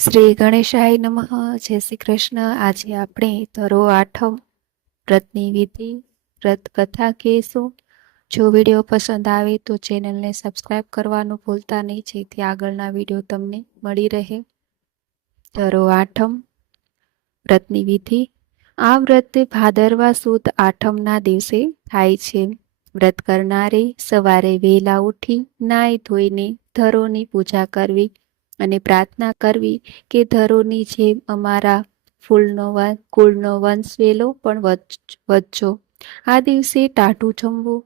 શ્રી ગણેશાય નમઃ. જય શ્રી કૃષ્ણ. આજે આપણે ધરો આઠમ વ્રતની વિધિ, વ્રત કથા કહેશું. જો વિડીયો પસંદ આવે તો ચેનલને સબસ્ક્રાઈબ કરવાનું ભૂલતા નહીં, જેથી આગળના વિડીયો તમને મળી રહે. ધરો આઠમ વ્રતની વિધિ. આ વ્રત ભાદરવા સુદ આઠમના દિવસે થાય છે. વ્રત કરનારે સવારે વહેલા ઉઠી નાઈ ધોઈને ધરોની પૂજા કરવી અને પ્રાર્થના કરવી કે ધરોની જેમ અમારા કુળનો વંશ વેલો પણ વધજો. આ દિવસે ટાઢું જમવું.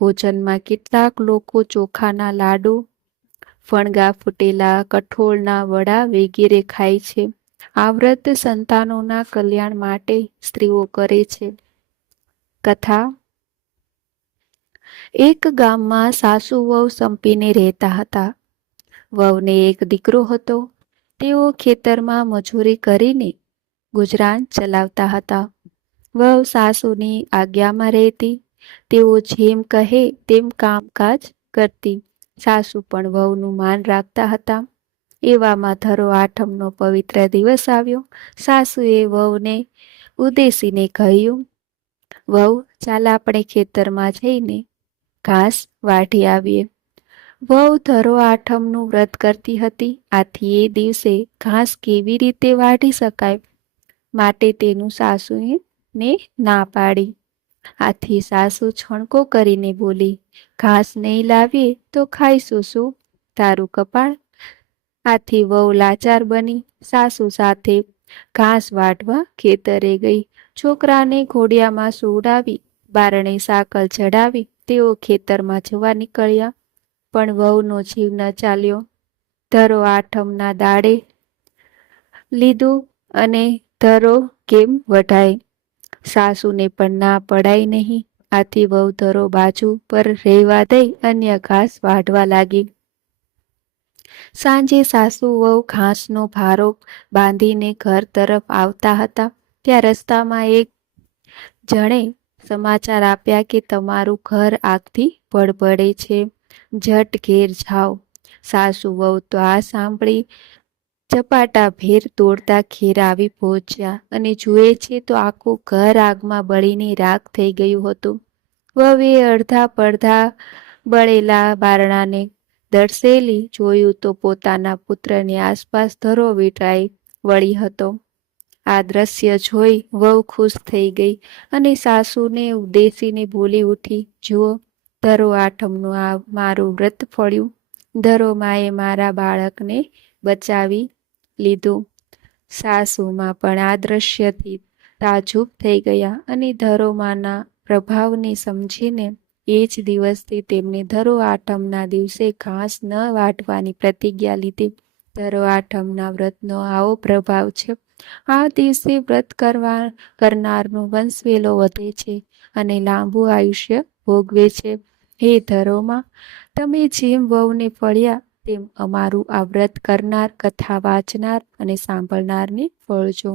ભોજનમાં કેટલાક લોકો ચોખાના લાડુ, ફણગા ફૂટેલા કઠોળના વડા વગેરે ખાય છે. આ વ્રત સંતાનોના કલ્યાણ માટે સ્ત્રીઓ કરે છે. કથા. એક ગામમાં સાસુ વહુ સંપીને રહેતા હતા. વહુને એક દીકરો હતો. તેઓ ખેતરમાં મજૂરી કરીને ગુજરાન ચલાવતા હતા. વહુ સાસુની આજ્ઞામાં રહેતી. તેઓ જેમ કહે તેમ કામકાજ કરતી. સાસુ પણ વહુનું માન રાખતા હતા. એવામાં ધરો આઠમનો પવિત્ર દિવસ આવ્યો. સાસુએ વહુને ઉદ્દેશીને કહ્યું, વહુ, ચાલ આપણે ખેતરમાં જઈને ઘાસ વાઢી આવીએ. વહુ ધરો આઠમનું વ્રત કરતી હતી. આથી એ દિવસે ઘાસ કેવી રીતે વાઢી શકાય, માટે તેનું સાસુએ ના પાડી. આથી સાસુ છણકો કરીને બોલી, ઘાસ નહીં લાવીએ તો ખાઈશું શું, તારું કપાળ. આથી વહુ લાચાર બની સાસુ સાથે ઘાસ વાઢવા ખેતરે ગઈ. છોકરાને ઘોડિયામાં સુવડાવી બારણે સાકલ ચડાવી તેઓ ખેતરમાં જવા નીકળ્યા. પણ વહુનો જીવ ન ચાલ્યો. ધરો આઠમના દાડે લીધું અને ધરો કેમ વઢાય. સાસુને પણ ના પડાય નહીં. આથી વહુ ધરો બાજુ પર રહેવા દઈ અન્ય ઘાસ વાઢવા લાગી. સાંજે સાસુ વહુ ઘાસનો ભારો બાંધીને ઘર તરફ આવતા હતા. ત્યાં રસ્તામાં એક જણે સમાચાર આપ્યા કે તમારું ઘર આગથી ભડભડે છે, ઝટ ઘેર જાઓ. સાસુ વહુ તો આ સાંભળી ચપાટા ભેર દોડતા ઘેર આવી પહોંચ્યા અને જુએ છે તો આખું ઘર આગમાં બળીને રાખ થઈ ગયું હતું. વહુએ અડધા પડધા બળેલા બારણાને દરસેલી જોયું તો પોતાના પુત્રની આસપાસ ધરો વીંટળાઈ વળી હતો. આ દ્રશ્ય જોઈ વહુ ખુશ થઈ ગઈ અને સાસુને ઉદ્દેશીને બોલી ઉઠી, જુઓ, ધરો આઠમનું આ મારું વ્રત ફળ્યું. ધરો માએ મારા બાળકને બચાવી લીધું. સાસુમાં પણ આ દ્રશ્યથી તાજુબ થઈ ગયા અને ધરો માના પ્રભાવને સમજીને એ જ દિવસથી તેમને ધરો આઠમના દિવસે ઘાસ ન વાઢવાની પ્રતિજ્ઞા લીધી. ધરો આઠમના વ્રતનો આવો પ્રભાવ છે. આ દિવસે વ્રત કરનારનું વંશવેલો વધે છે અને લાંબુ આયુષ્ય ભોગવે છે. હે ધરોમાં, તમે જેમ વહુને ફળ્યા તેમ અમારું આ વ્રત કરનાર, કથા વાંચનાર અને સાંભળનારને ફળજો.